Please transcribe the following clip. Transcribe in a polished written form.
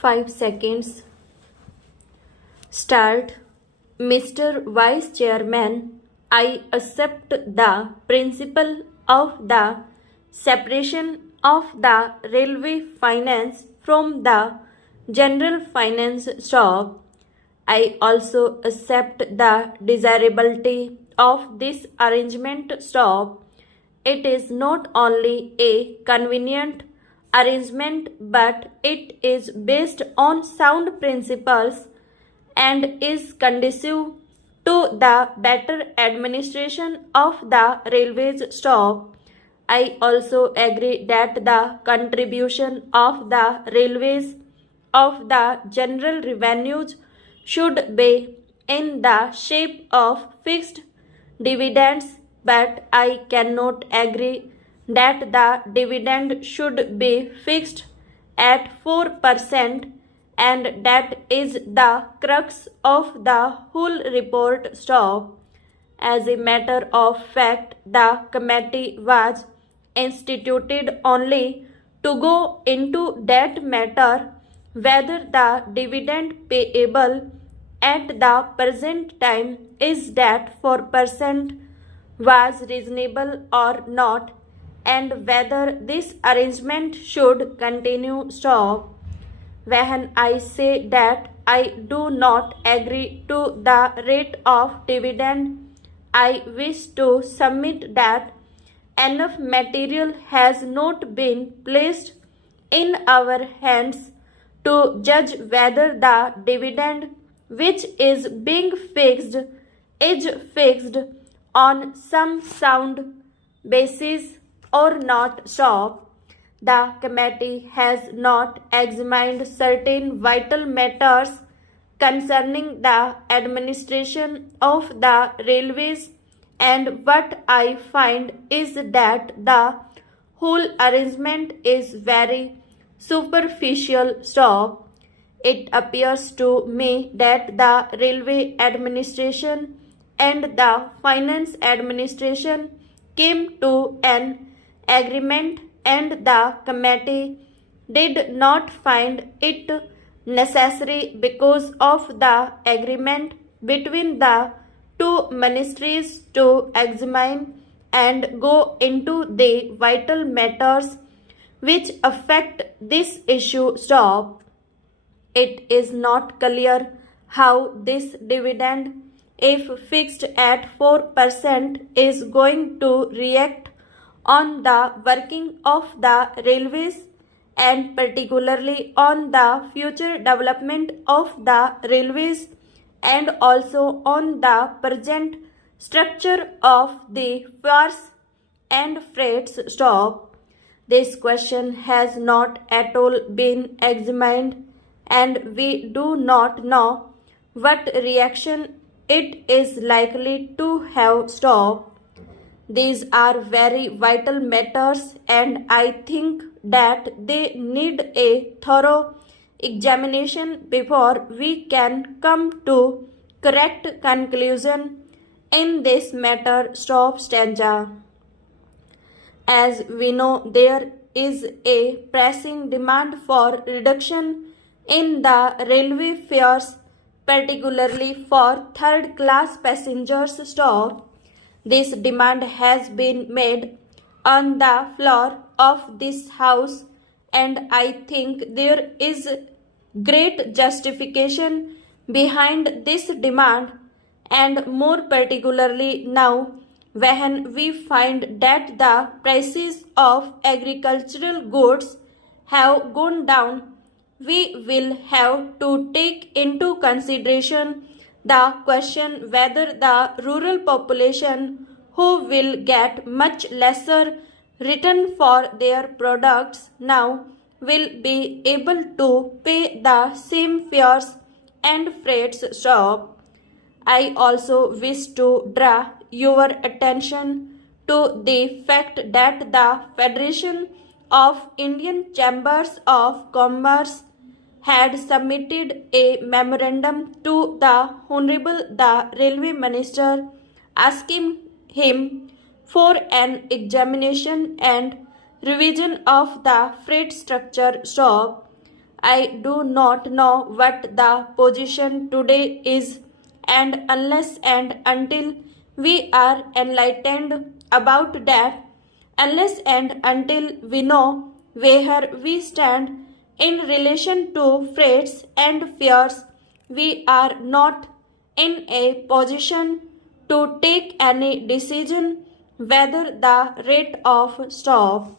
5 seconds. Start. Mr. Vice Chairman, I accept the principle of the separation of the railway finance from the general finance stock. I also accept the desirability of this arrangement stock. It is not only a convenient arrangement but it is based on sound principles and is conducive to the better administration of the railways stock. I also agree that the contribution of the railways of the general revenues should be in the shape of fixed dividends, but I cannot agree that the dividend should be fixed at 4%, and that is the crux of the whole report stock. As a matter of fact, the committee was instituted only to go into that matter, whether the dividend payable at the present time is that 4% was reasonable or not, and whether this arrangement should continue stock. When I say that I do not agree to the rate of dividend, I wish to submit that enough material has not been placed in our hands to judge whether the dividend which is being fixed is fixed on some sound basis or not. Stop. The committee has not examined certain vital matters concerning the administration of the railways, and what I find is that the whole arrangement is very superficial. Stop. It appears to me that the railway administration and the finance administration came to an agreement, and the committee did not find it necessary because of the agreement between the two ministries to examine and go into the vital matters which affect this issue. Stop. It is not clear how this dividend, if fixed at 4%, is going to react on the working of the railways and particularly on the future development of the railways and also on the present structure of the fares and freights stock. This question has not at all been examined, and we do not know what reaction it is likely to have. Stop. These are very vital matters, and I think that they need a thorough examination before we can come to correct conclusion in this matter. Stop. Stanza. As we know, there is a pressing demand for reduction in the railway fares, particularly for third-class passengers. Stop. This demand has been made on the floor of this House, and I think there is great justification behind this demand, and more particularly now when we find that the prices of agricultural goods have gone down. We will have to take into consideration the question whether the rural population, who will get much lesser return for their products now, will be able to pay the same fares and freights. Stop. I also wish to draw your attention to the fact that the Federation of Indian Chambers of Commerce had submitted a memorandum to the Honorable the Railway Minister asking him for an examination and revision of the freight structure. Stop. I do not know what the position today is, and unless and until we are enlightened about that, unless and until we know where we stand in relation to threats and fears, we are not in a position to take any decision whether the rate of stop